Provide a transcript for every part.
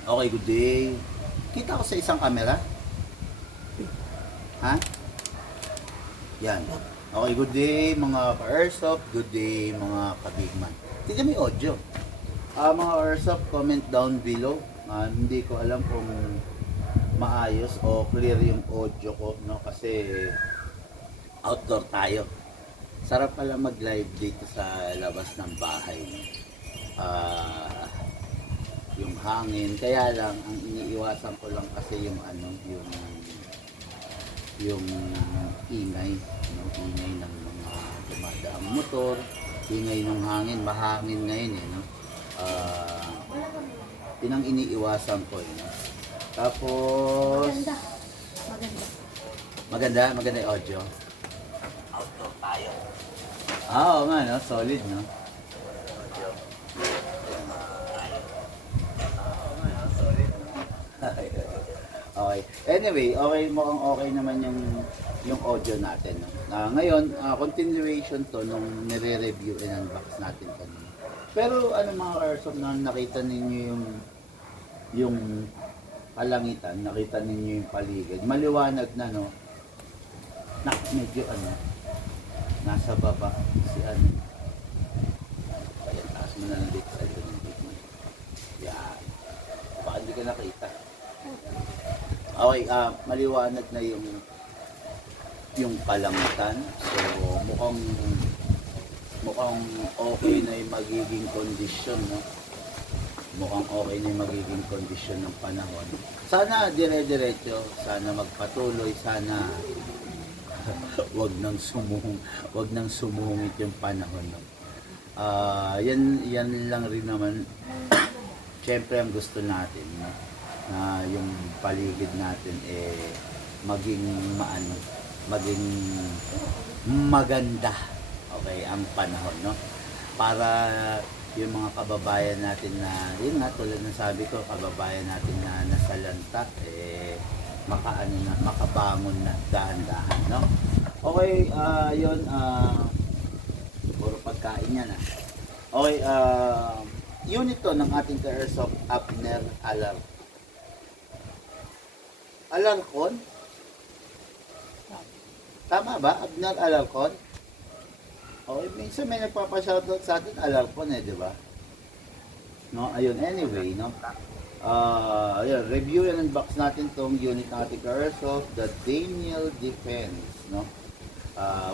Okay, good day. Kita ko sa isang camera? Ha? Yan. Okay, good day mga ka-airsoft. Good day mga ka-bigman. Tignan mo yung audio. Mga airsoft, comment down below. Hindi ko alam kung maayos o clear yung audio ko, no? Kasi outdoor tayo. Sarap pala mag-live dito sa labas ng bahay, no? Yung hangin, kaya lang ang iniiwasan ko lang kasi yung yung ingay, no? Ingay ng mga dumadaang motor, ingay ng hangin, mahangin ngayon no? Yun ang iniiwasan ko, no? Tapos maganda yung audio. Outdoor tayo. Oo nga, no? Solid, no? Okay. Anyway, mukhang okay naman yung audio natin. No? Ngayon, continuation to nung nire-review and unbox natin kanina. Pero ano mga airsoft na nakita ninyo yung kalangitan, nakita ninyo yung paligid. Maliwanag na, no? Medyo nasa baba si Kaya taas mo na lang dito sa ito ng big man. Yan. Baka hindi ka nakita. Okay, maliwanag na yung kalangitan. So, mukhang okay na yung magiging kondisyon, no? Mukhang okay na yung magiging kondisyon ng panahon. Sana dire-diretso, sana magpatuloy, sana wag nang sumungit yung panahon, no? Yan lang rin naman syempre ang gusto natin, no? Na yung paligid natin maging maging maganda, okay, ang panahon, no? Para yung mga kababayan natin na, yun nga, tulad ng sabi ko, kababayan natin na nasa lantak, makabangon na dahan-dahan, no? Okay, yun, puro pagkain yan, Okay, unit to ng ating ka-airsoft Abner Alarcon? Tama ba? Abner Alarcon? Okay, minsan may nagpapashoutout sa atin Alarcon di ba? No, ayun, anyway, no? Ayun, review and unbox natin tong unit ng ating ka-airsoft, the Daniel Defense, no?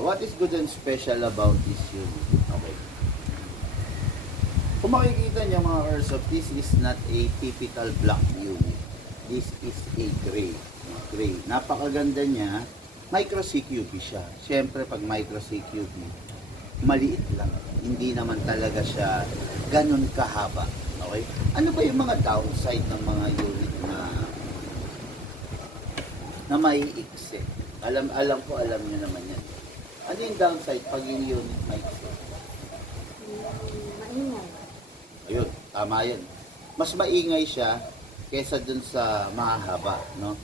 What is good and special about this unit? Okay. Kung makikita niyo mga airsoft, this is not a typical black unit. This is a gray. Napakaganda niya. Micro CQB siya. Siyempre pag micro CQB, maliit lang. Hindi naman talaga siya ganun kahaba. Okay? Ano ba yung mga downside ng mga unit na maiiksi? Alam niyo naman yan. Ano yung downside pag yung unit maiiksi? Maingay. Ayun, tama yan. Mas maingay siya kesa dun sa mahaba, no?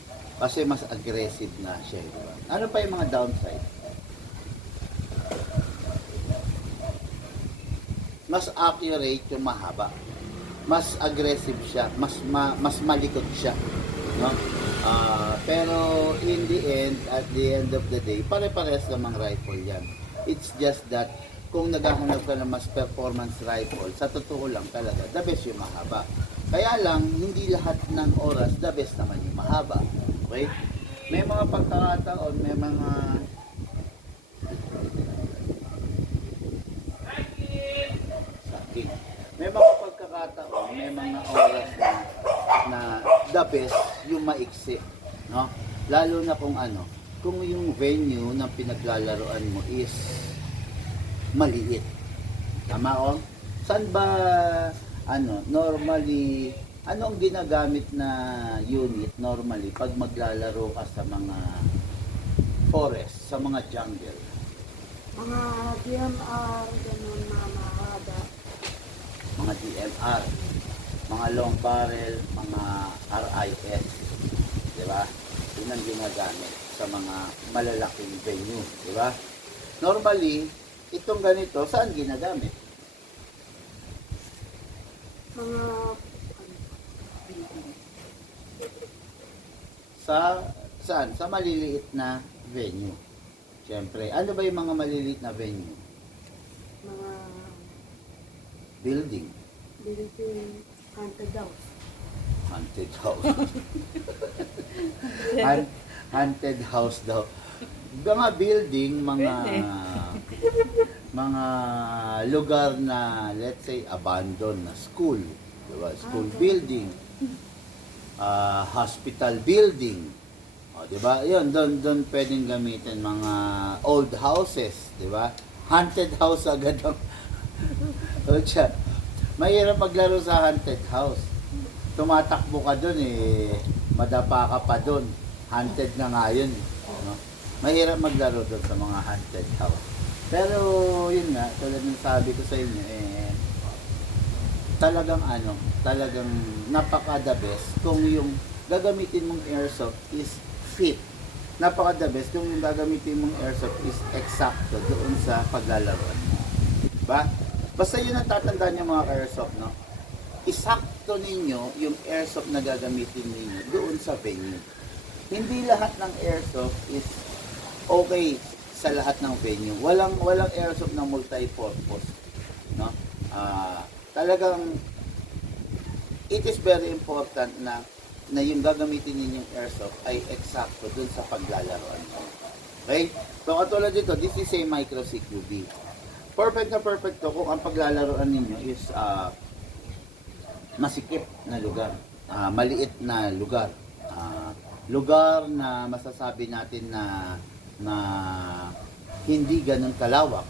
Kasi mas aggressive na siya, diba? Ano pa yung mga downside? Mas accurate yung mahaba. Mas aggressive siya, mas malikot siya, no? Pero in the end, at the end of the day, pare-pares namang rifle yan. It's just that kung naghahanap ka ng mas performance rifle, sa totoo lang talaga, the best yung mahaba. Kaya lang, hindi lahat ng oras, the best naman yung mahaba. Okay? May mga pagkakataon, may mga pagkakataon, may mga oras na the best yung maiksi, no? Lalo na kung yung venue ng pinaglalaroan mo is maliit. Tama o? Saan ba normally anong ginagamit na unit normally pag maglalaro ka sa mga forest, sa mga jungle? Mga DMR, ganun na mahaba. Mga DMR, mga long barrel, mga RIS, di ba? Yun ang ginagamit sa mga malalaking venue, di ba? Normally, itong ganito, saan ginagamit? Mga Saan? Sa maliliit na venue. Siyempre, ano ba yung mga maliliit na venue? Mga Building. building haunted house. Haunted house. Haunted house daw. Mga building, mga lugar na, let's say, abandoned na school. Diba? School building. Hospital building. O, diba? Yun, doon pwedeng gamitin mga old houses. Diba? Haunted house agad ang... O, siya. Mahirap maglaro sa haunted house. Tumatakbo ka doon eh, madapa ka pa doon. Haunted na nga yun. No? Mahirap maglaro doon sa mga haunted house. Pero yun nga, tulad ng sabi ko sa inyo, talagang napaka the best kung yung gagamitin mong airsoft is fit. Napaka the best kung yung gagamitin mong airsoft is eksakto doon sa paglalaroan mo. Diba? Basta yun ang tatandaan niyo mga airsoft, no? Isakto ninyo yung airsoft na gagamitin ninyo doon sa venue. Hindi lahat ng airsoft is okay sa lahat ng venue. Walang airsoft na multi-purpose, no? Talagang it is very important na yung gagamitin ninyong airsoft ay eksakto dun sa paglalaroan mo. Okay? So katulad dito, this is a micro CQB. Perfect na perfect to kung ang paglalaroan ninyo is masikip na lugar, maliit na lugar, lugar na masasabi natin na hindi ganun kalawak.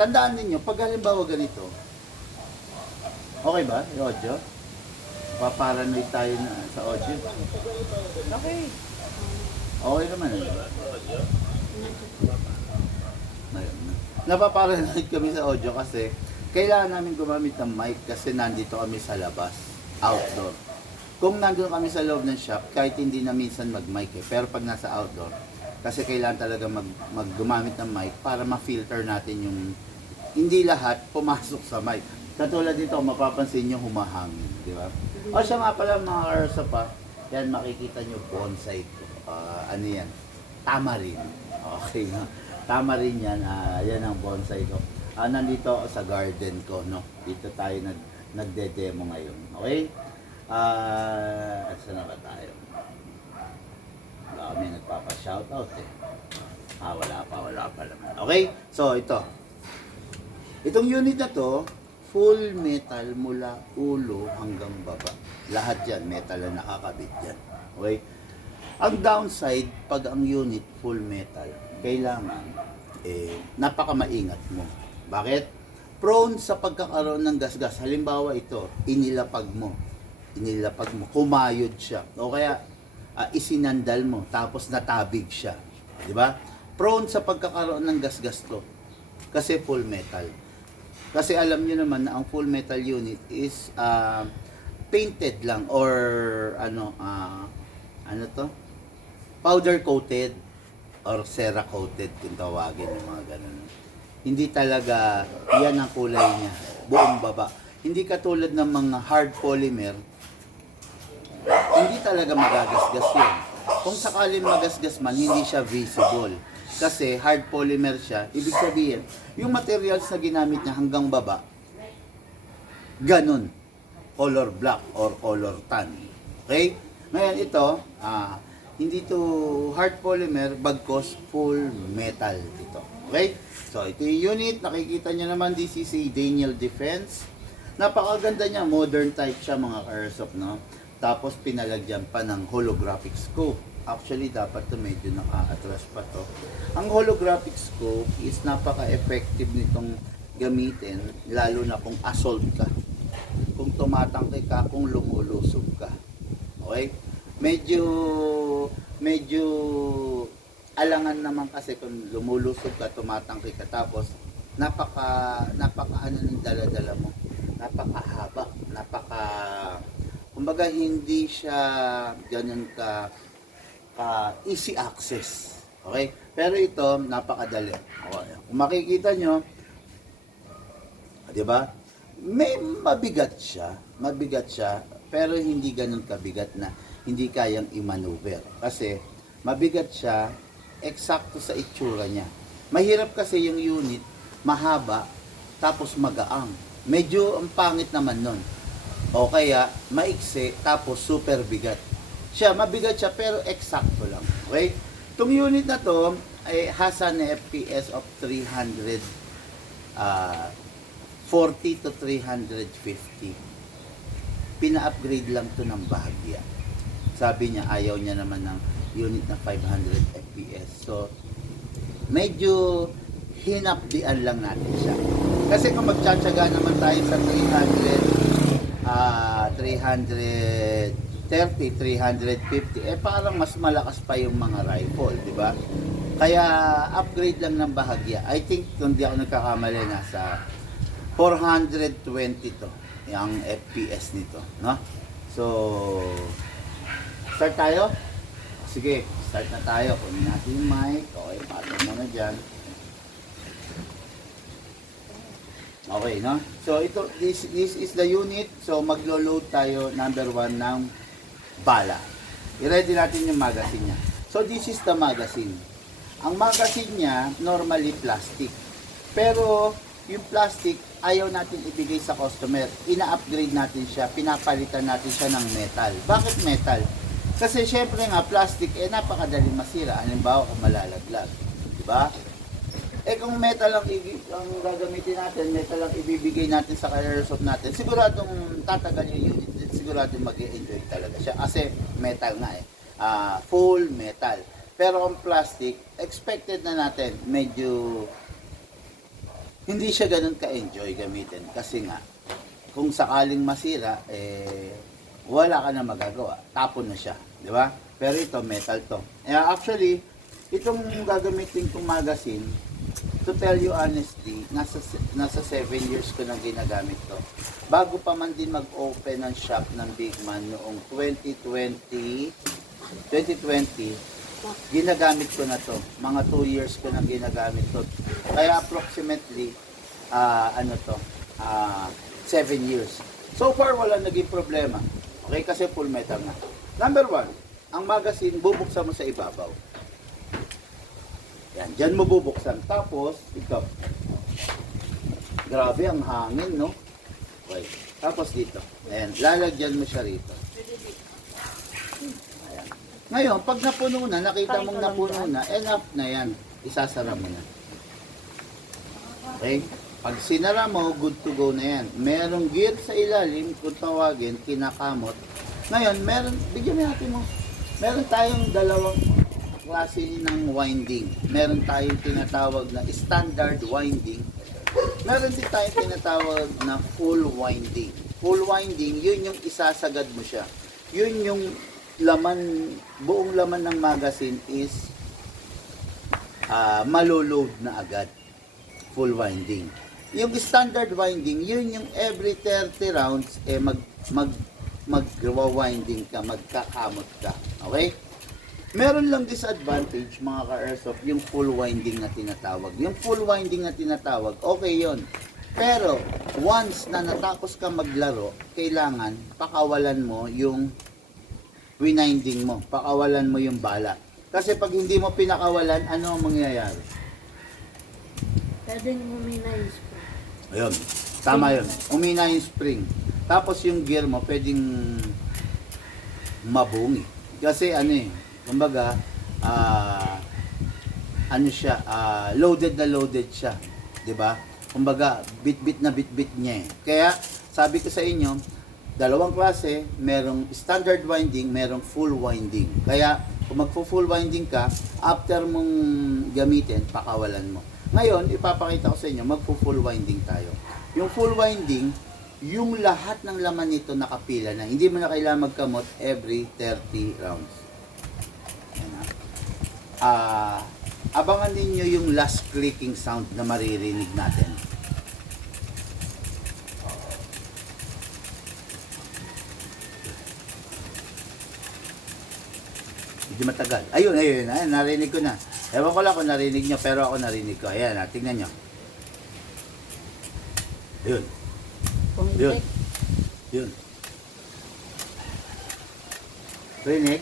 Tandaan niyo pag halimbawa ganito, okay ba yung audio? Paparanoid tayo na sa audio. Okay. Okay naman. Napaparanoid kami sa audio kasi kailangan namin gumamit ng mic kasi nandito kami sa labas, outdoor. Kung nandun kami sa loob ng shop, kahit hindi na minsan mag-mic pero pag nasa outdoor, kasi kailangan talaga gumamit ng mic para ma-filter natin yung hindi lahat pumasok sa mic. Katulad dito, mapapansin nyo humahangin, di ba? O siya nga pala mga karsa pa, yan makikita nyo bonsai ko. Ano yan? Tamarin. Okay, no? Tamarin yan, yan ang bonsai ko. Nandito ako sa garden ko, no? Dito tayo nagde-demo ngayon. Okay? Saan na ba tayo? May nagpapa-shoutout eh. Wala pa naman. Okay? So, ito. Itong unit na to, full metal mula ulo hanggang baba. Lahat yan, metal na nakakabit yan. Okay? Ang downside, pag ang unit full metal, kailangan, napaka-maingat mo. Bakit? Prone sa pagkakaroon ng gasgas. Halimbawa ito, inilapag mo, kumayod siya. O kaya, isinandal mo, tapos natabig siya. Di ba? Prone sa pagkakaroon ng gasgas to. Kasi full metal. Kasi alam niyo naman na ang full metal unit is painted lang or ano to? Powder coated or cera coated kung tawagin yung mga ganun. Hindi talaga yan ang kulay niya, buong baba. Hindi katulad ng mga hard polymer, hindi talaga magagasgas yun. Kung sakaling magasgas man, hindi siya visible. Kasi hard polymer siya, ibig sabihin, yung materials na ginamit niya hanggang baba, ganun. Color black or color tan. Okay? Ngayon ito, hindi to hard polymer, bagkos full metal ito. Okay? So, ito yung unit, nakikita niyo naman, this is a Daniel Defense. Napakaganda niya, modern type siya mga airsoft, no? Tapos pinalagyan pa ng holographic scope. Actually, dapat to medyo naka-atras pa to. Ang holographic scope is napaka-effective nitong gamitin, lalo na kung assault ka. Kung tumatangkay ka, kung lumulusob ka. Okay? Medyo alangan naman kasi kung lumulusob ka, tumatangkay ka, tapos napaka ano ng dala-dala mo. Napakahaba, kumbaga hindi siya ganun ka easy access. Okay? Pero ito, napakadali. Okay. Kung makikita nyo, di ba? May mabigat siya. pero hindi ganun kabigat na hindi kayang i-maneuver. Kasi mabigat siya, eksakto sa itsura niya. Mahirap kasi yung unit, mahaba, tapos magaang. Medyo ang pangit naman nun. O kaya, maiksi, tapos super bigat. Siya, mabigat siya, pero eksakto lang. Okay? Itong unit na to, ay has an FPS of 340 to 350. Pina-upgrade lang to ng bahagya. Sabi niya, ayaw niya naman ng unit na 500 FPS. So, medyo hinapdian lang natin siya. Kasi kung magtsatsaga naman tayo sa 330, 350, parang mas malakas pa yung mga rifle, di ba? Kaya upgrade lang ng bahagya. I think kung di ako nagkakamali, nasa 420 to yung FPS nito, no? So, start tayo? Sige, start na tayo. Kunin natin yung mic. Okay, patong mo na dyan. Okay, no? So, this is the unit. So, maglo-load tayo, number 1, ng bala. I-ready natin yung magazine niya. So, this is the magazine. Ang magazine niya, normally plastic. Pero, yung plastic, ayaw natin ibigay sa customer. Ina-upgrade natin siya, pinapalitan natin siya ng metal. Bakit metal? Kasi syempre nga, plastic, napakadaling masira. Halimbawa, kung malalaglag. Diba? Kung metal ang gagamitin natin, metal ang ibibigay natin sa airsoft natin, siguradong tatagal yung unit, siguradong mag-enjoy talaga siya. Kasi metal nga full metal. Pero ang plastic, expected na natin, medyo hindi siya ganun ka-enjoy gamitin. Kasi nga, kung sakaling masira, wala ka na magagawa. Tapon na siya. Di ba? Pero ito, metal to. Actually, itong gagamitin kong magazine, to tell you honestly, nasa 7 years ko nang ginagamit to. Bago pa man din mag-open ng shop ng Big Man noong 2020, ginagamit ko na to. Mga 2 years ko nang ginagamit to. Kaya approximately, 7 years. So far, wala naging problema. Okay, kasi full metal na. Number 1, ang magazine, bubuksan mo sa ibabaw. Yan, dyan mo bubuksan. Tapos, ito. Grabe ang hangin, no? Okay. Tapos dito. Ayan, lalagyan mo siya rito. Ayan. Ngayon, pag napuno na, nakita mong napuno na, enough na yan. Isasara mo na. Okay? Pag sinara mo, good to go na yan. Merong gear sa ilalim, kung tawagin, kinakamot. Ngayon, bigyan natin mo. Meron tayong dalawang klase ng winding. Meron tayong tinatawag na standard winding. Meron din tayong tinatawag na full winding. Full winding, yun yung isasagad mo siya. Yun yung laman, buong laman ng magazine is maloload na agad. Full winding. Yung standard winding, yun yung every 30 rounds, mag-winding ka, magkakamot ka. Okay? Meron lang disadvantage, mga ka-airsoft, yung full winding na tinatawag. Yung full winding na tinatawag, okay yon. Pero, once na natapos ka maglaro, kailangan pakawalan mo yung wininding mo. Pakawalan mo yung bala. Kasi pag hindi mo pinakawalan, ano ang mangyayari? Pwede nyo umina yung spray. Ayun. Tama yun. Umina yung spring. Tapos yung gear mo, pwedeng mabungi. Kasi kumbaga, loaded na loaded siya. 'Di ba? Kumbaga, bit-bit na bit-bit niya. Kaya, sabi ko sa inyo, dalawang klase, merong standard winding, merong full winding. Kaya, kung magpo-full winding ka, after mong gamitin, pakawalan mo. Ngayon, ipapakita ko sa inyo, magpo-full winding tayo. Yung full winding, yung lahat ng laman nito nakapila na. Hindi mo na kailangan magkamot every 30 rounds. Abangan ninyo yung last clicking sound na maririnig natin. Hindi matagal. Ayun, narinig ko na. Ewan ko lang kung narinig nyo, pero ako narinig ko. Ayan, tingnan nyo. Ayun. Yun. Yun. Rinig?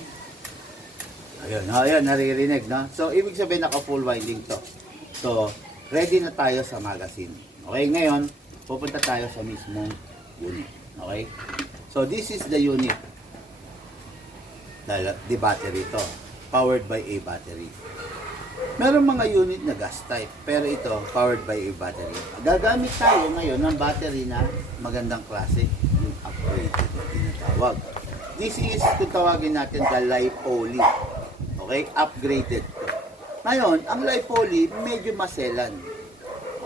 Ayun, naririnig, no? So, ibig sabihin naka full winding to. So, ready na tayo sa magazine. Okay, ngayon, pupunta tayo sa mismong unit. Okay? So, this is the unit. The battery to. Powered by a battery. Meron mga unit na gas type, pero ito, powered by a battery. Gagamit tayo ngayon ng battery na magandang klase, yung upgraded na tinatawag. This is, kung tawagin natin, the LiPoly. Okay? Upgraded to. Ngayon, ang LiPoly, medyo maselan.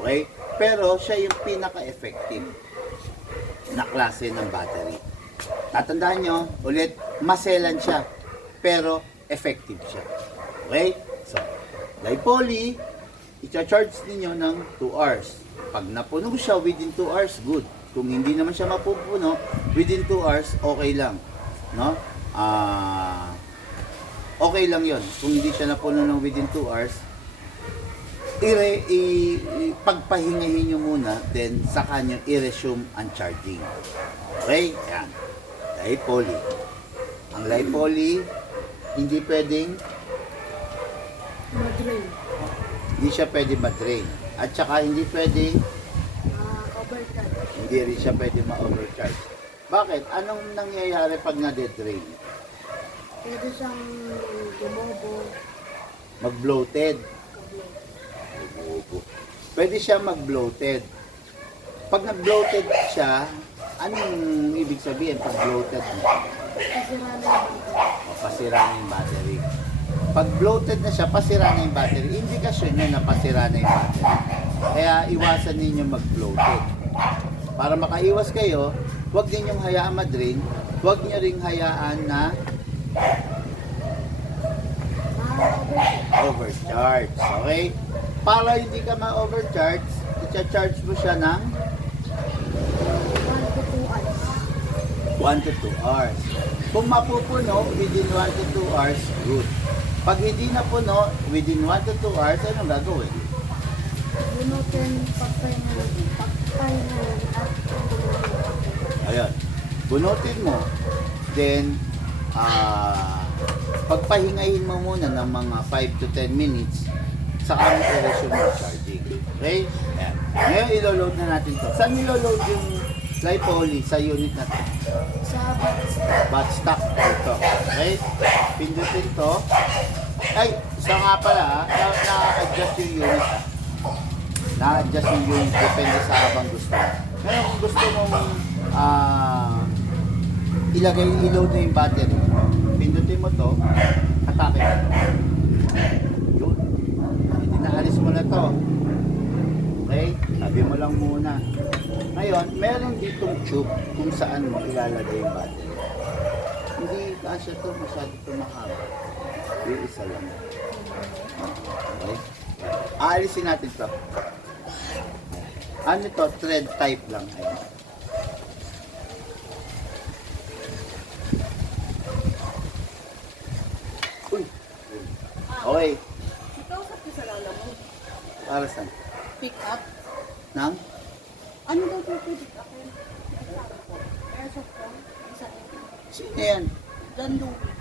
Okay? Pero siya yung pinaka-effective na klase ng battery. Tatandaan nyo, ulit, maselan siya, pero effective siya. Okay? So, LiPoly, i-charge ninyo ng 2 hours. Pag napuno siya within 2 hours, good. Kung hindi naman siya mapupuno, within 2 hours, okay lang. No? Okay lang yon. Kung hindi siya napuno ng within 2 hours, pagpahingahin nyo muna, then saka nyo i-resume ang charging. Okay? Yan. LiPoly. Ang LiPoly, hindi pwedeng Mag-drain. hindi siya pwedeng ma-drain. At saka hindi pwedeng Overcharge. hindi rin siya pwedeng ma-overcharge. Bakit? Anong nangyayari pag na-drain? Pwede siyang gumobo. Mag-bloated. Pwede siya mag-bloated. Pag nag-bloated siya, anong ibig sabihin pag bloated? Kasi rana yung battery. O, pasira na yung battery. Pag bloated na siya, pasira na yung battery. Indikasyon yun na pasira na yung battery. Kaya iwasan ninyo mag-bloated. Para makaiwas kayo, huwag ninyong hayaan ma-drain, huwag nyo ring hayaan na overcharge. Okay? Para hindi ka ma-overcharge, i-charge mo siya ng 1 to 2 hours. 1 to 2 hours. Kung mapupuno, within 1 to 2 hours, good. Pag hindi na puno, within 1 to 2 hours, anong gagawin? Bunutin, pagpahinga, at Ayun. Bunutin mo. Then, pagpahingahin mo muna ng mga 5 to 10 minutes, saka mo i-resume yung charging. Okay? Ayan. Ngayon, ilo-load na natin to. Saan ilo-load yung LiPoly sa unit na to? sa box. Bat stock dito. Okay? Pindutin to. Ay, isa nga pala na-adjust yung unit na-adjust yung unit depende sa habang gusto. Ngayon kung gusto mong i-load na yung battery, pindutin mo to, atake mo to. Yun. Inaalis mo na to. Okay? Sabi mo lang muna. Ngayon, meron ditong tube kung saan mo ilalagay yung battery. Hindi kasya to, masyado to mahaba. Yung isa lang. Okay? Aalisin natin to. Ano to? Thread type lang. Ayan. Uy! Okay. Ikaw sa kisalala mo, Para saan? pick up. Nang? Ano daw po pick up? Airsoft po. Isa Sino yan? John Louie.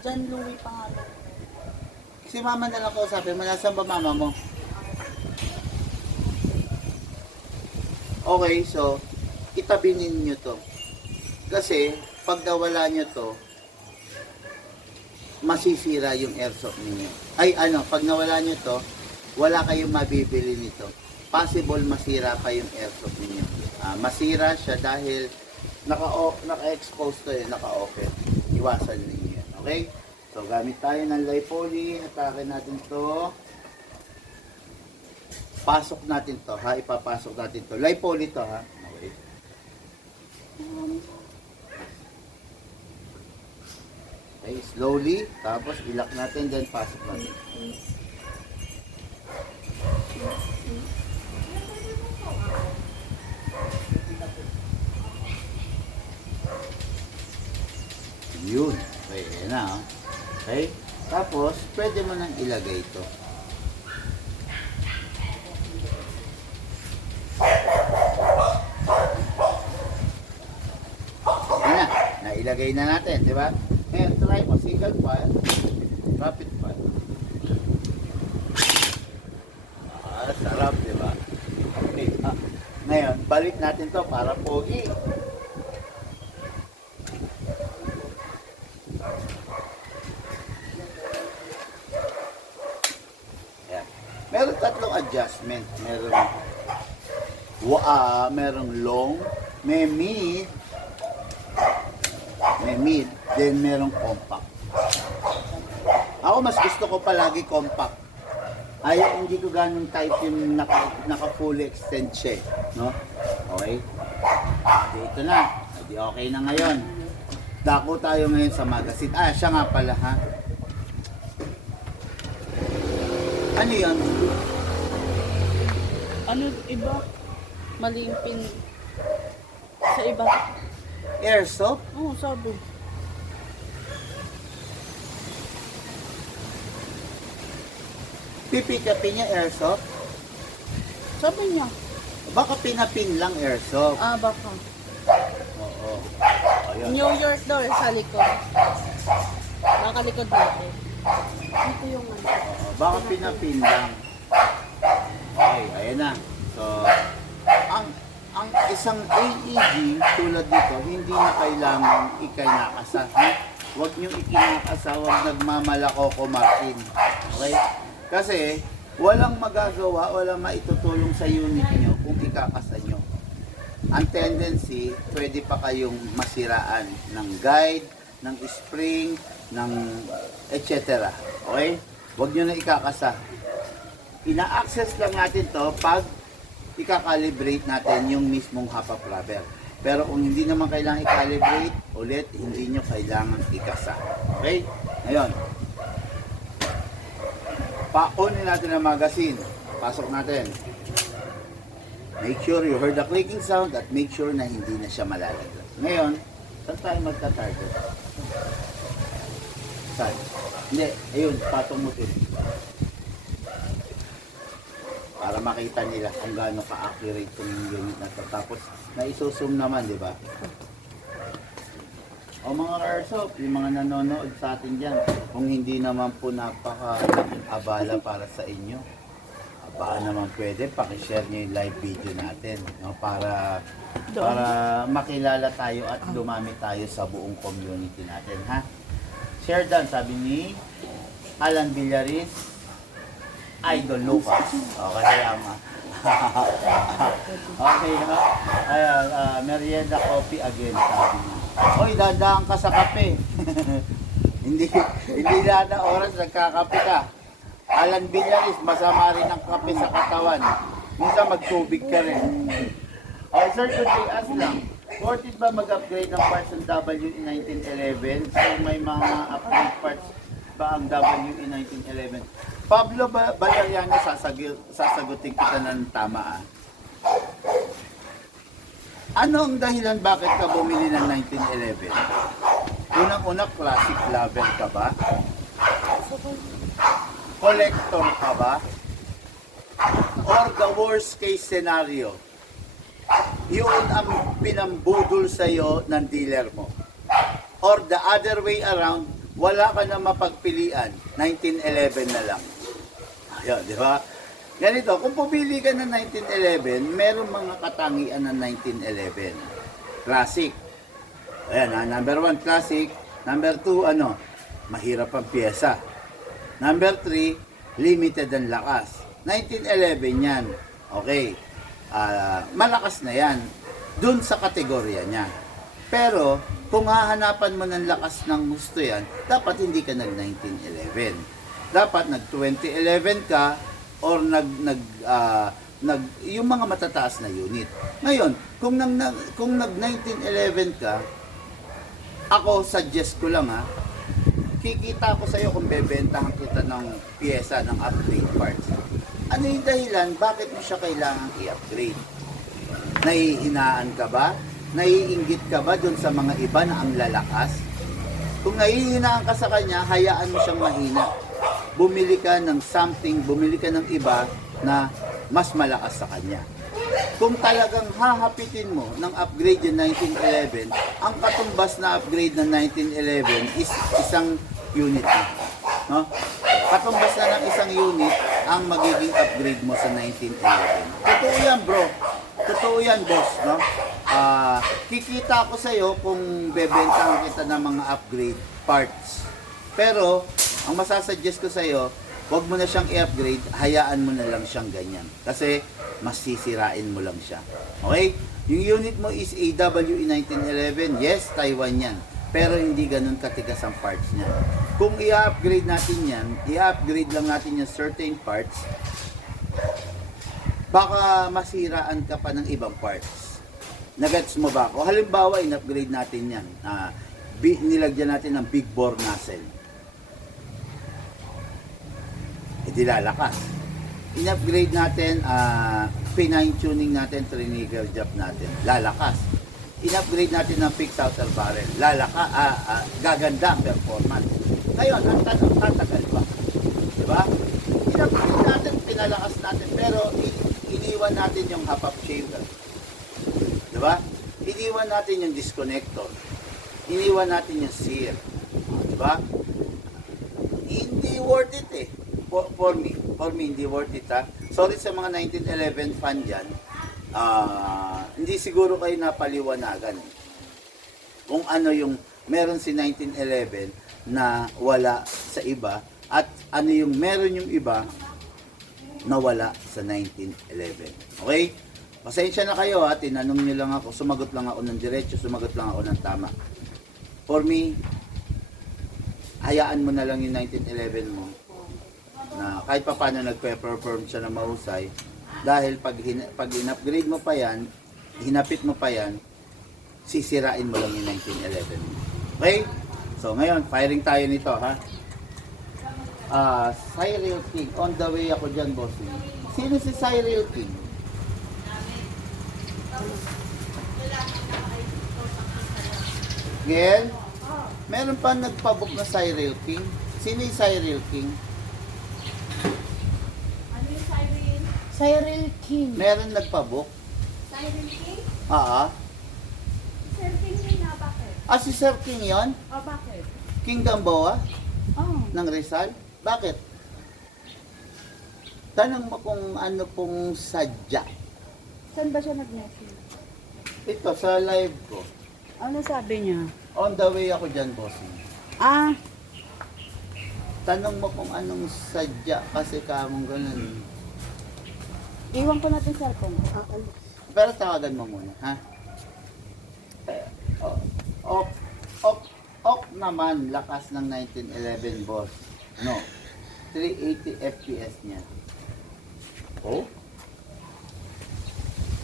John Louie pangalan. Si mama na lang kausapin mo. Nasaan ba mama mo? Okay, so, itabi ninyo to. Kasi, pag nawala nyo to, masisira yung airsoft ninyo. Ay, pag nawala nyo to, wala kayong mabibili nito. Possible masira pa yung airsoft ninyo. Masira siya dahil naka-expose to naka-open. Iwasan ninyo yan. Okay? So, gamit tayo ng LiPoly. Atake natin to. Pasok natin to, ha? Ipapasok natin to. LiPoly to, ha? Okay. Okay, slowly. Tapos, ilak natin, then pasok natin. Yun. Okay, yan na, ha? Okay? Tapos, pwede mo nang ilagay ito. Yan na. Nailagay na natin, di ba? Ngayon, try mo, single file, rapid file. Sarap, di ba? Okay, ngayon, balik natin to para pogi. Ayan. Meron tatlong adjustment. Merong long, may mid, then merong compact. Ako mas gusto ko palagi compact. Hindi ko ganun type yung naka fully extend siya, no? Okay? Dito na. Hindi okay na ngayon. Dako tayo ngayon sa magazine. Siya nga pala, ha? Ano yan? Ano iba? Mali yung pin sa iba. Airsoft? Oo, sabi. Pipick-upin niya airsoft? Sabi niya. Baka pinapin lang airsoft. Baka. Oo. Ayun. New York daw sa likod. Nakalikod natin. Dito yung ano. Oo, baka pinapin lang. Okay, ayan na. So, ang isang AED tulad dito, hindi na kailangan ikinakasa. Huwag nyo ikinakasa, huwag nagmamalako kumakin. Okay? Kasi, walang magagawa, walang maitutulong sa unit nyo kung ikakasa nyo. Ang tendency, pwede pa kayong masiraan ng guide, ng spring, ng etc. Okay? Huwag nyo na ikakasa. Ina-access lang natin to pag ikakalibrate natin yung mismong half-up rubber. Pero kung hindi naman kailangan i-calibrate, ulit, hindi nyo kailangan ikasa. Okay? Ngayon, pa-onin natin ang magazine. Pasok natin. Make sure you heard the clicking sound at make sure na hindi na siya malalagay. Ngayon, saan tayo magta-target? Saan? Hindi, ayun, patong mo din. Para makita nila kung gaano ka-accurate yung unit na to. Tapos, naisusum naman, di ba? O mga airsoft, yung mga nanonood sa atin dyan, kung hindi naman po napaka-abala para sa inyo, baka naman pwede, pakishare nyo yung live video natin, no? Para makilala tayo at dumami tayo sa buong community natin, ha? Share dan, sabi ni Alan Villaris, Idol Lucas. Okay, ama. Okay, ha? Ayan, merienda coffee again, sabi niya. Hoy, dadaan ka sa kape. hindi lahat ng oras nagkakape ka. Alan Villaris, masama rin ang kape sa katawan. Minsan magtubig ka rin. Okay, sir, could I ask lang, worth it ba mag-upgrade ng parts ng WE 1911? So may mga upgrade parts ba ang WE 1911? Pablo Valeriano, sasagutin kita ng tama. Ano ang dahilan bakit ka bumili ng 1911? Unang-una, classic lover ka ba? Collector ka ba? Or the worst case scenario, yun ang pinambudol sa'yo ng dealer mo? Or the other way around, wala ka na mapagpilian, 1911 na lang. Ayun, di ba? Ganito, kung pumili ka ng 1911, meron mga katangian ng 1911. Classic. Ayan, number 1, classic. Number 2, mahirap ang pyesa. Number 3, limited ang lakas. 1911 yan. Okay. Malakas na yan. Dun sa kategorya niya. Pero, kung hahanapan mo ng lakas ng gusto yan, dapat hindi ka nag-1911. Dapat nag-2011 ka, or yung mga matataas na unit. Ngayon, kung nag-1911 ka, ako suggest ko lang, kikita ko sa iyo kung bebentahan kita ng piyesa ng upgrade parts. Ano yung dahilan? Bakit mo siya kailangan i-upgrade? Nahihinaan ka ba? Naiinggit ka ba dun sa mga iba na ang lalakas? Kung nahihinaan ka sa kanya, hayaan mo siyang mahina. Bumili ka ng something, bumili ka ng iba na mas malakas sa kanya. Kung talagang hahapitin mo ng upgrade yung 1911, ang katumbas na upgrade ng 1911 is isang unit na. No? Katumbas na ng isang unit ang magiging upgrade mo sa 1911. Totoo yan, bro. Totoo yan, boss. No? Kikita ko sa'yo kung bebentahan kita ng mga upgrade parts. Pero, ang masasuggest ko sa'yo, huwag mo na siyang i-upgrade, hayaan mo na lang siyang ganyan. Kasi, masisirain mo lang siya. Okay? Yung unit mo is AWE 1911, yes, Taiwan yan. Pero hindi ganun katigas ang parts niya. Kung i-upgrade natin yan, i-upgrade lang natin yung certain parts, baka masiraan ka pa ng ibang parts. Nagets mo ba ako? Halimbawa, in-upgrade natin yan. Nilagyan natin ng big bore nozzle. Hindi lalakas. In-upgrade natin, P9 tuning natin, trigger job natin, lalakas. In-upgrade natin ng fixed outer barrel, gaganda ang performance. Ngayon, ang tanong, tatagal ba? Diba? In-upgrade natin, pinalakas natin, pero iniwan natin yung half-up chamber. Diba? Iniwan natin yung disconnector. Iniwan natin yung sear. Diba? Hindi worth it eh. For me, hindi worth it ha. Sorry sa mga 1911 fan dyan. Hindi siguro kayo napaliwanagan. Kung ano yung meron si 1911 na wala sa iba at ano yung meron yung iba na wala sa 1911. Okay? Pasensya na kayo ha, tinanong nyo lang ako, sumagot lang ako ng diretso, sumagot lang ako ng tama. For me, hayaan mo na lang yung 1911 mo na kahit pa paano nagpe-perform siya na mahusay dahil pag in-upgrade mo pa yan, hinapit mo pa yan, sisirain mo lang yung 1911. Okay? So ngayon, firing tayo nito ha. Cyril King, on the way ako dyan, boss. Sino si Cyril King? Ngayon, meron pa nagpabook na Cyril King. Sino yung Cyril King? Ano yung Cyril? Cyril King. Meron nagpabook? Cyril King? Sir King yun na, bakit? Si Sir King yon? Bakit? King Gamboa? Oh. Ng Rizal? Bakit? Tanong mo kung ano pong sadya. Saan ba siya nag-message? Ito, sa live ko. Ano sabi niya? On the way ako dyan, bossing. Tanong mo kung anong sadya kasi kamong ganun. Iwan ko natin cellphone. Pero tawagan mo muna, ha? Off naman, lakas ng 1911, boss. No. 380 FPS niya. Oh?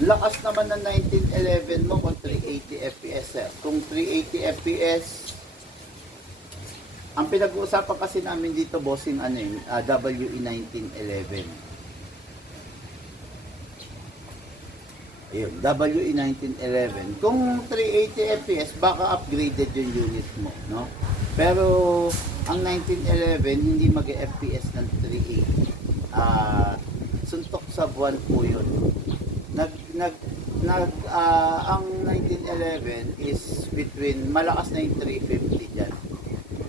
Lakas naman ng 1911 mo kung 380 FPS, sir. Kung 380 FPS, ang pinag-uusapan kasi namin dito, bossing, WE 1911. Ayun, WE 1911. Kung 380 FPS, baka upgraded yung unit mo, no? Pero, ang 1911, hindi mag-FPS ng 380. Suntok sa buwan po yun. Ang 1911 is between, malakas na yung 350 dyan,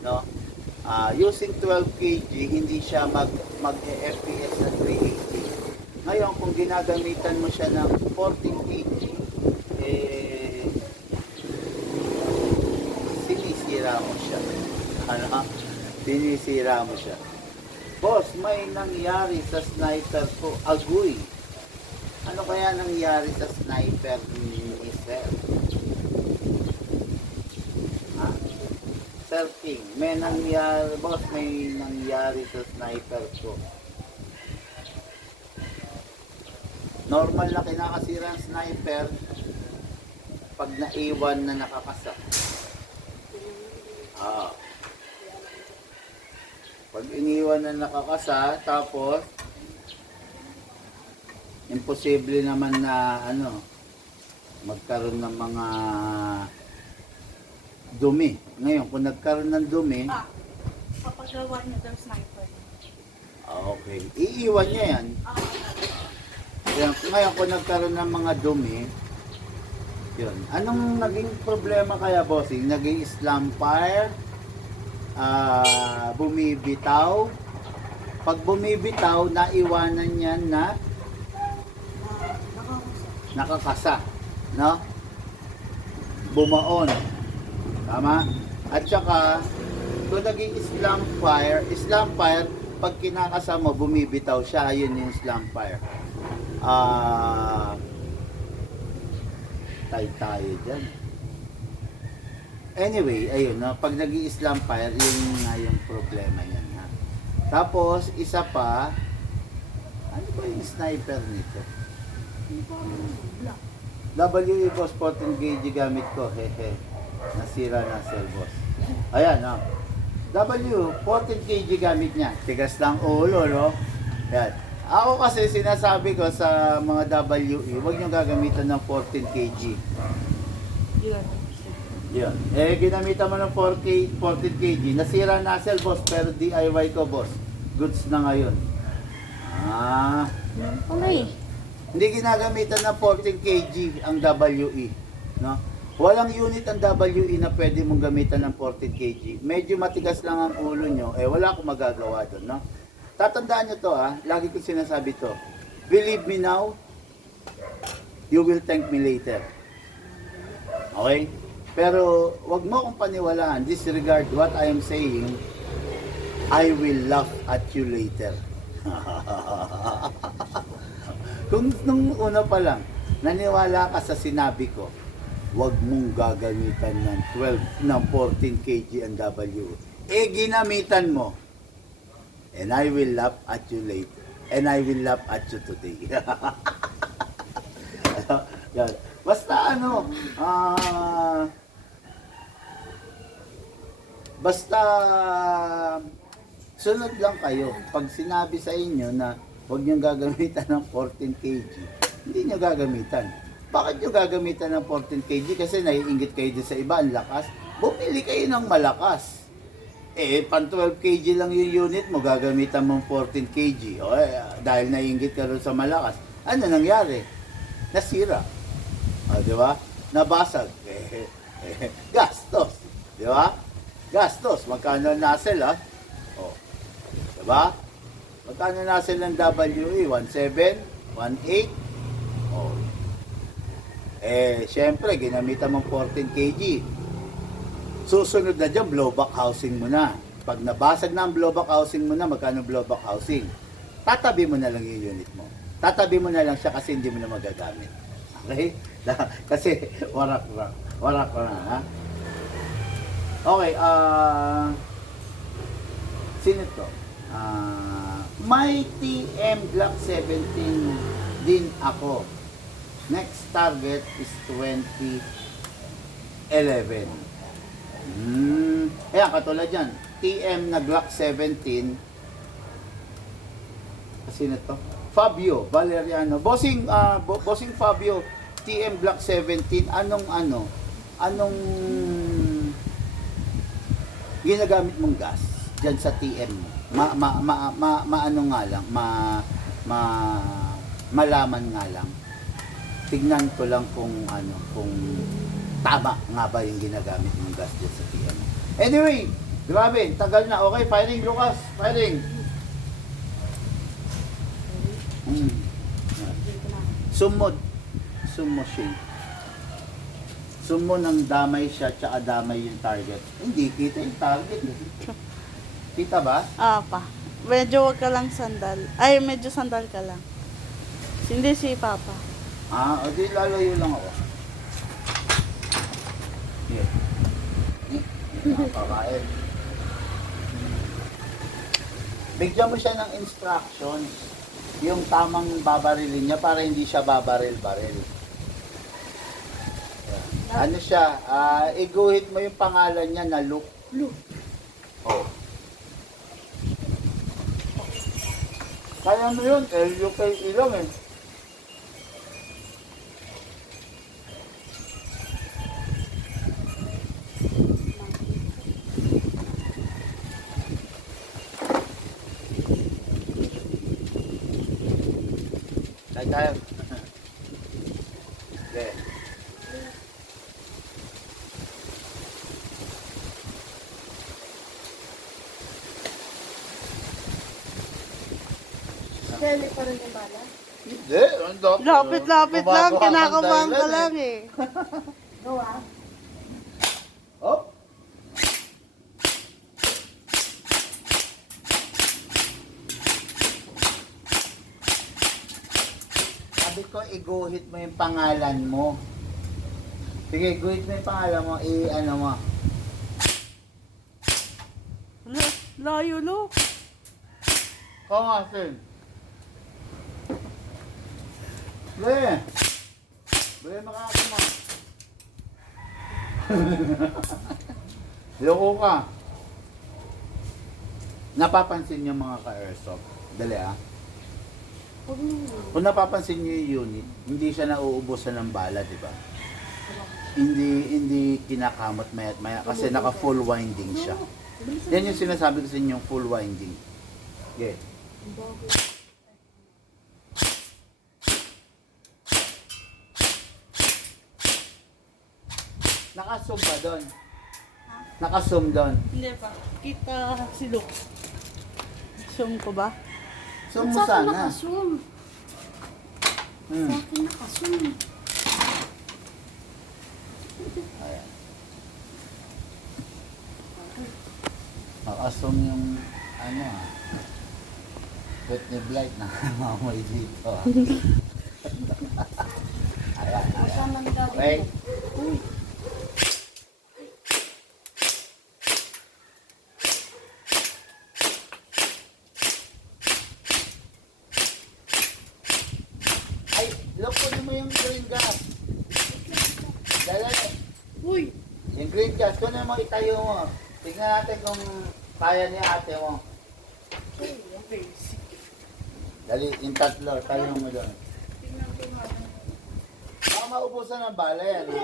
no? Using 12 kg, hindi siya mag-FPS na 380. Ngayon, kung ginagamitan mo siya ng 14 kg, sinisira mo siya. Sinisira mo siya. Boss, may nangyari sa sniper ko. Agoy. Ano kaya nangyari sa sniper ni Sir? Sir King, may nangyari, boss, may nangyari sa sniper ko. Normal na kinakasira ang sniper pag naiwan na nakakasa. Pag iniwan na nakakasa, tapos imposible naman na magkaroon ng mga dumi. Ngayon, kung nagkaroon ng dumi, Papagawa niya daw sniper. okay, iiwan niya yan. Yan. Ngayon, kung nagkaroon ng mga dumi, yun. Anong naging problema kaya, bossing? Naging slam fire, bumibitaw. Pag bumibitaw, naiwanan niya na nakakasa, no? Bumaon. Tama? At saka, kung naging slam fire, pag kinakasa mo, bumibitaw siya, yun yung slam fire. Tayo dyan. Anyway, ayun, no? Pag naging slam fire, yun nga yung problema niyan, ha? Tapos, isa pa, ano ba yung sniper nito? WE boss, 14 gauge gamit ko, hehe. Nasira na cell boss. Ayan, no? W, 14 kg gamit niya. Tigas lang ulo, no? Yan. Ako kasi sinasabi ko sa mga WE, huwag nyo gagamitan ng 14 kg. Yun. Eh, ginamitan mo ng 14 kg. Nasira na cell boss, pero DIY ko, boss. Goods na ngayon. Okay. Hindi ginagamitan ng 14 kg ang WE. No? Walang unit ang WE na pwede mong gamitan ng 14 kg. Medyo matigas lang ang ulo nyo, eh wala akong magagawa doon. No? Tatandaan nyo to, lagi ko sinasabi to. Believe me now, you will thank me later. Okay? Pero wag mo akong paniwalaan, disregard what I am saying, I will laugh at you later. Kung nung una pa lang, naniwala ka sa sinabi ko, huwag mong gagamitan ng 14 kg ang W. Eh, ginamitan mo. And I will laugh at you later. And I will laugh at you today. Yan. Basta basta sunod lang kayo. Pag sinabi sa inyo na huwag niyong gagamitan ng 14 kg, hindi niyo gagamitan. Bakit nyo gagamitan ng 14 kg? Kasi naiinggit kayo din sa iba, ang lakas. Bumili kayo ng malakas. Eh, pan 12 kg lang yung unit mo, gagamitan mong 14 kg. O, dahil naiinggit ka rin sa malakas. Ano nangyari? Nasira. O, di ba? Nabasag. Gastos. Di ba? Gastos. Magkano nasel, ha? O, di ba? Magkano nasel ng WE? 1.7? 1.8? O, eh, syempre, ginamitan mong 14 kg. Susunod na dyan, blowback housing mo na. Pag nabasag na ang blowback housing mo na, magkano blowback housing? Tatabi mo na lang yung unit mo. Tatabi mo na lang siya kasi hindi mo na magagamit. Okay? Kasi, warak ha? Okay, sino to? May TM Glock 17 din ako. Next target is 2011. Ayan, katulad yan. TM na Glock 17. Sino to? Fabio Valeriano. Bossing Fabio, TM Glock 17. Anong ginagamit mong gas dyan sa TM mo? Ano nga lang, malaman nga lang. Tignan ko lang kung tama nga ba yung ginagamit ng gas dyan sa TM. Anyway, grabe, tagal na. Okay, firing Lucas, firing. Sumo siya. Sumo ng damay siya, tsaka damay yung target. Hindi, kita yung target. Kita ba? Pa. Medyo wag ka lang sandal. Ay, medyo sandal ka lang. Hindi si Papa. O di lalayo lang ako. Yeah. Nakakain. Bigyan mo siya ng instructions. Yung tamang babarilin niya para hindi siya babaril-baril. Ano siya? Iguhit mo yung pangalan niya na Luke. Oh. Kaya mo yun, LUKE lang eh. Tayo. Pwede pa rin yung bala. Hindi. Lapit-lapit lang, Gumagawa kang kinakabahan ka dahilan lang eh. Go ah. Oh. Sabi ko, iguhit mo yung pangalan mo. Sige, guhit mo yung pangalan mo. I-ano mo. Layo lo. Oo nga, Sin. Bre. Bre, makakama. Loko ka. Napapansin niyo mga ka-airsoft. Dali ah. Huwag mo yun. Kung napapansin niyo yung unit, hindi siya nauubusan ng bala, di ba? Hindi kinakamot maya kasi naka full winding siya. Yan yung sinasabi ko sa inyo, yung full winding. Okay. Naka-zoom ba doon? Naka-zoom doon. Hindi pa. Kita si Luke. Zoom ko ba? Zoom mo Sa akin sana. nakasum. Hmm. Sa akin nakasum. Ayan. Naka-zoom yung ano ah. Whitney Blight na mamoy dito ah. Ayan, ayan. Masama na daw. Wait. Uy. Ay, lokunin mo yung green gas. Dali. Uy. Yung green gas, kunin mo, itayo mo. Tingnan natin kung kaya ni ate mo. Basic. Dali, yung tatlo, tayo mo doon. Tingnan ko nga. Baka maubusan ng bala yan. Ha?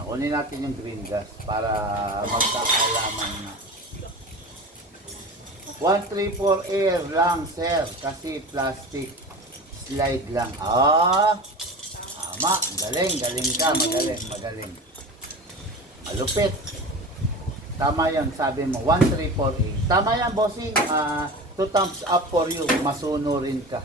Kunin natin yung green gas para magkakalaman na. 134 air lang, sir. Kasi plastic. Slide lang. Ah! Tama. Galing. Galing ka. Magaling. Malupit. Tama yan. Sabi mo, 134 air. Tama yan, bossing. 2 thumbs up for you. Masunurin ka.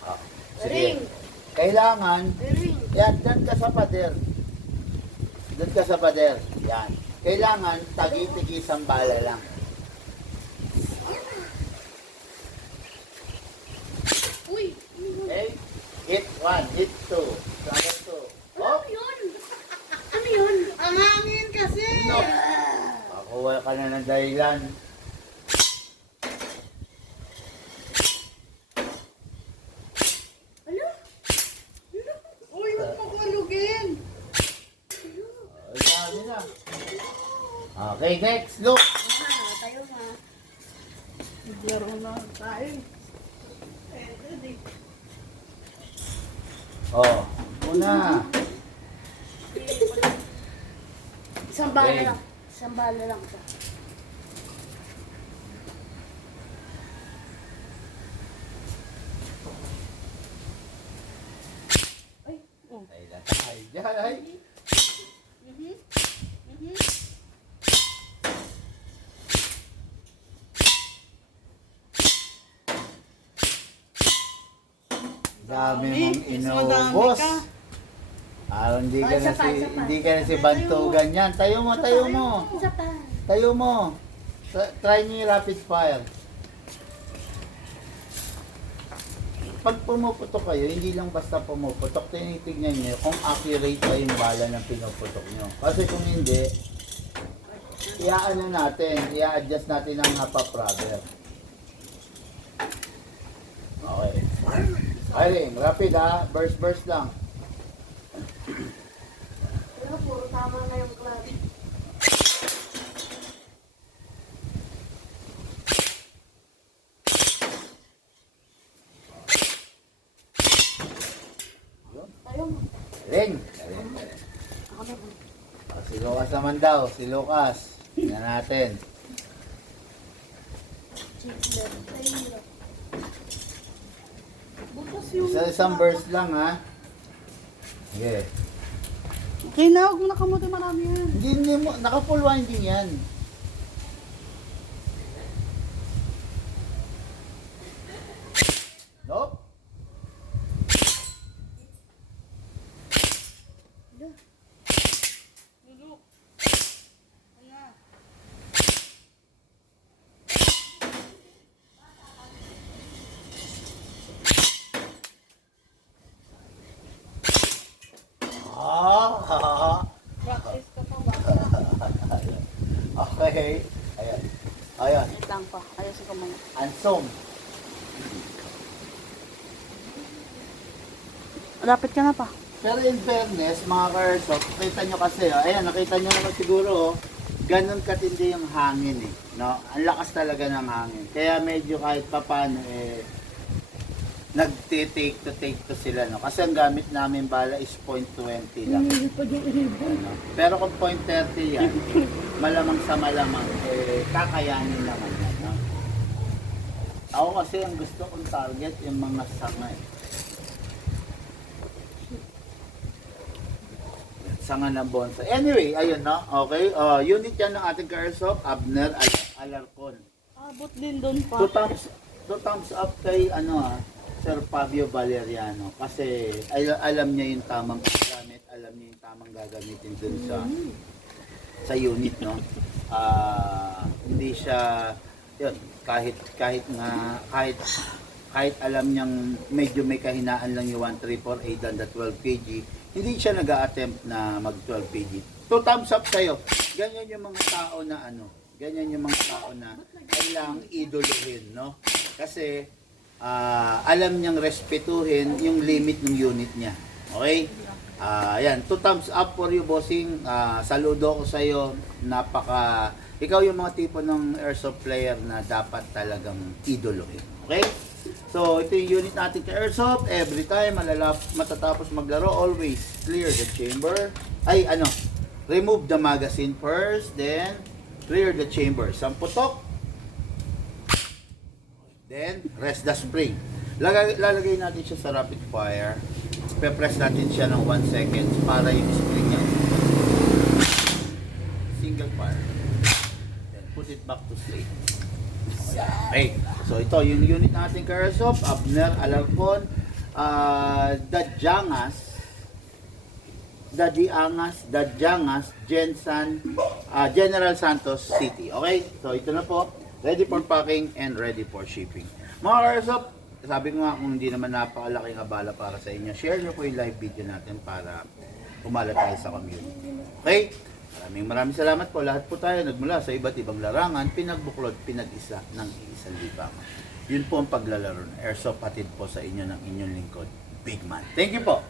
Ah, Ring. Kailangan, Ring. yan, dyan ka sa pader. Dyan ka sa pader. Yan. Kailangan, tagi-tigi isang bala lang. Uy. Okay? Hit 1, hit 2, hit 2. Ano Oh! yun? Ano yun? Ang hangin kasi! No! Makuha ka na ng dahilan. Ano? Uy, huwag mo kulugin! Ay, dami na. Okay, next, look. Ah, tayo nga. Naglaro na tayo. Pwede. Oh, una. Isang bala Okay. lang. Isang bala lang ito. Ay, oh. Ay, latay dyan, ay. Dami mong Mas madami inubos. ka. Hindi ka Ay, na isa pa, si isa pa. hindi ka na si Bantugan yan. Tayo mo. Isa pa. Tayo mo. Try niyo yung rapid fire. Pag pumuputok kayo, hindi lang basta pumuputok, tinitignan niyo kung accurate pa yung bala ng pinuputok niyo. Kasi kung hindi, i-adjust natin ang napaprother. Okay. Firing, rapid ha, burst lang. Pero puro tama na yung club. Tayo nga. Ring. Ako na. Si Lucas naman daw, si Lucas. Tingnan natin. Bukas yung... Isang burst lang ha. Sige. Okay na, huwag mo nakamuti marami yan. Hindi mo, naka full winding yan. Lulu. Ano? Ah, Practice ka pa ba? okay. Ayan. Ayan. Wait lang pa. Ayusin ko muna. Ansom. Lapit ka na pa. Pero in fairness, mga ka-airsoft, kita nyo kasi, ayan, nakita nyo naman siguro, ganun katindi yung hangin eh. No? Ang lakas talaga ng hangin. Kaya medyo kahit papano, nag-take to sila. No? Kasi ang gamit namin bala is .20 lang. Nilipad yung ibon. Ano? Pero kung .30 yan, malamang sa malamang, kakayanin naman yan. No? Ako kasi ang gusto kong target yung mga sanga eh. Sanga ng bonsai. Anyway, ayun no. Okay. Unit yan ng ating Airsoft, Abner Alarcon. Abot din doon pa. Two thumbs up kay Sir Fabio Valeriano kasi alam niya yung tamang gamit, alam niya yung tamang gagamitin dun sa unit, no. Hindi siya yun, kahit alam niyang medyo may kahinaan lang yung 1348 and the 12 kg, hindi siya nag-a-attempt na mag 12 kg. Two thumbs up sa'yo. Ganyan yung mga tao na ganyan yung mga tao na kailangang idoluhin, no? Kasi alam niyang respetuhin yung limit ng unit niya. Okay? Yan, two thumbs up for you, bossing. Saludo ko sa'yo. Ikaw yung mga tipo ng airsoft player na dapat talagang idoluhin. Okay? So, ito yung unit natin kay Airsoft. Every time matatapos maglaro, always clear the chamber. Remove the magazine first, then clear the chamber. Samputok. Then, rest the spring. Lalagay natin siya sa rapid fire. Pe-press natin siya ng 1 second para yung spring niya. Single fire. Then, put it back to straight. Okay. So ito yung unit natin Airsoft, Abner Alarcon, Dadyangas, General Santos City. Okay? So ito na po, ready for packing and ready for shipping. Mga Airsoft, sabi ko nga kung hindi naman napakalaking abala para sa inyo, share nyo po yung live video natin para kumala tayo sa community. Okay? Maraming salamat po. Lahat po tayo nagmula sa iba't ibang larangan, pinagbuklod, pinag-isa ng iisang libangan. Yun po ang paglalaro ng Airsoft, hatid po sa inyo ng inyong lingkod, Big Man. Thank you po.